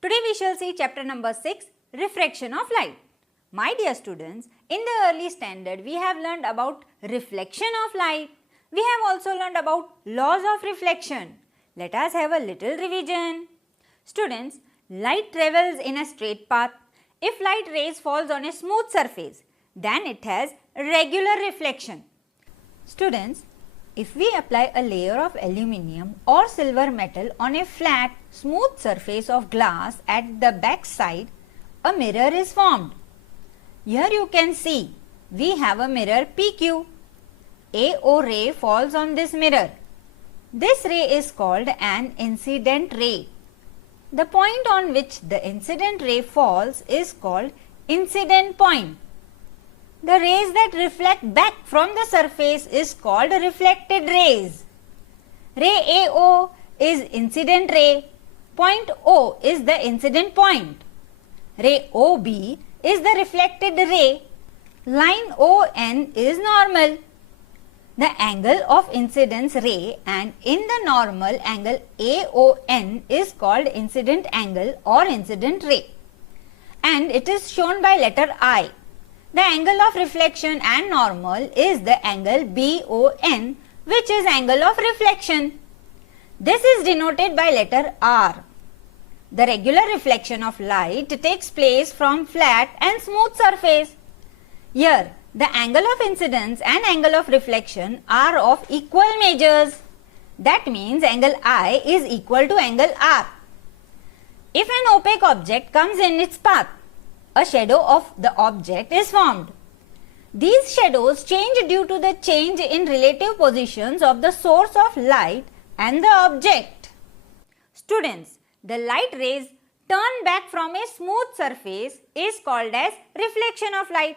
Today we shall see chapter number 6, Refraction of Light. My dear students, in the early standard we have learned about reflection of light. We have also learned about laws of reflection. Let us have a little revision. Students, light travels in a straight path. If light rays falls on a smooth surface, then it has regular reflection. Students, if we apply a layer of aluminium or silver metal on a flat, smooth surface of glass at the back side, a mirror is formed. Here you can see we have a mirror PQ. AO ray falls on this mirror. This ray is called an incident ray. The point on which the incident ray falls is called incident point. The rays that reflect back from the surface is called reflected rays. Ray AO is incident ray. Point O is the incident point. Ray OB is the reflected ray. Line ON is normal. The angle of incidence ray and in the normal angle AON is called incident angle or incident ray, and it is shown by letter I. The angle of reflection and normal is the angle BON, which is angle of reflection. This is denoted by letter R. The regular reflection of light takes place from flat and smooth surface. Here, the angle of incidence and angle of reflection are of equal measures. That means angle I is equal to angle R. If an opaque object comes in its path, a shadow of the object is formed. These shadows change due to the change in relative positions of the source of light and the object. Students, the light rays turn back from a smooth surface is called as reflection of light.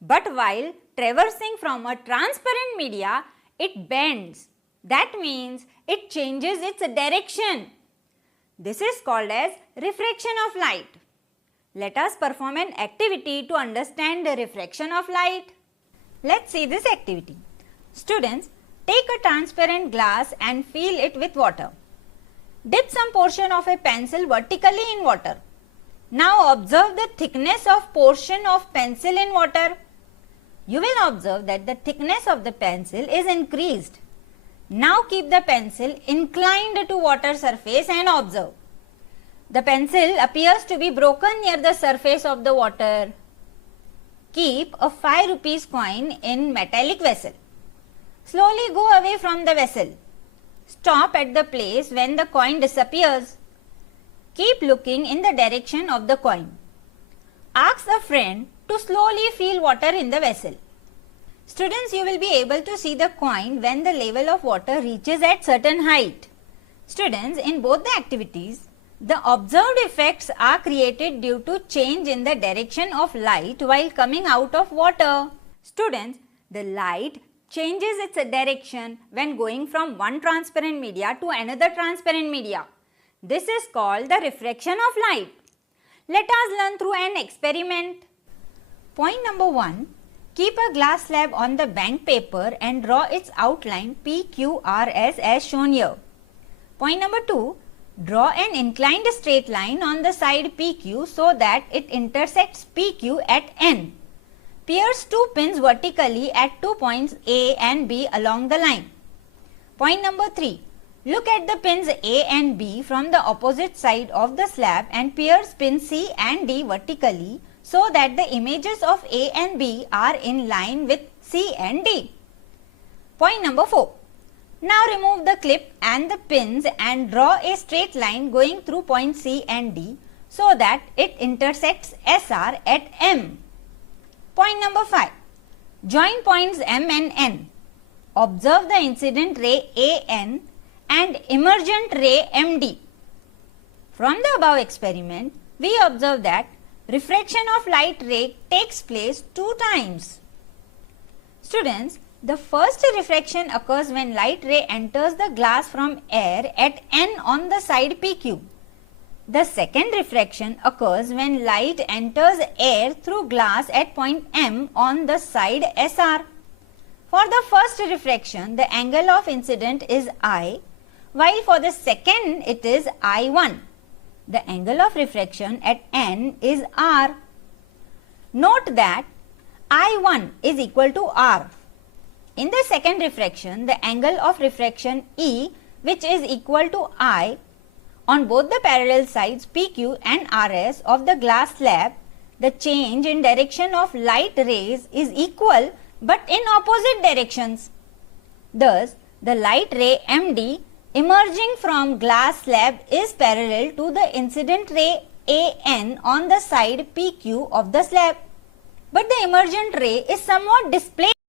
But while traversing from a transparent media, it bends. That means it changes its direction. This is called as refraction of light. Let us perform an activity to understand the refraction of light. Let's see this activity. Students, take a transparent glass and fill it with water. Dip some portion of a pencil vertically in water. Now observe the thickness of portion of pencil in water. You will observe that the thickness of the pencil is increased. Now keep the pencil inclined to water surface and observe. The pencil appears to be broken near the surface of the water. Keep a 5 rupees coin in metallic vessel. Slowly go away from the vessel. Stop at the place when the coin disappears. Keep looking in the direction of the coin. Ask a friend to slowly fill water in the vessel. Students, you will be able to see the coin when the level of water reaches at certain height. Students, in both the activities, the observed effects are created due to change in the direction of light while coming out of water. Students, the light changes its direction when going from one transparent media to another transparent media. This is called the refraction of light. Let us learn through an experiment. Point number 1. Keep a glass slab on the bank paper and draw its outline PQRS as shown here. Point number 2. Draw an inclined straight line on the side PQ so that it intersects PQ at N. Pierce two pins vertically at 2 points A and B along the line. Point number 3. Look at the pins A and B from the opposite side of the slab and pierce pins C and D vertically so that the images of A and B are in line with C and D. Point number 4. Now remove the clip and the pins and draw a straight line going through point C and D so that it intersects SR at M. Point number 5. Join points M and N. Observe the incident ray AN and emergent ray MD. From the above experiment, we observe that refraction of light ray takes place 2 times. Students, the first refraction occurs when light ray enters the glass from air at N on the side PQ. The second refraction occurs when light enters air through glass at point M on the side SR. For the first refraction, the angle of incident is I, while for the second it is I1. the angle of refraction at N is R. Note that I1 is equal to R. In the second refraction, the angle of refraction E, which is equal to I, on both the parallel sides PQ and RS of the glass slab, the change in direction of light rays is equal but in opposite directions. Thus, the light ray MD emerging from glass slab is parallel to the incident ray AN on the side PQ of the slab. But the emergent ray is somewhat displaced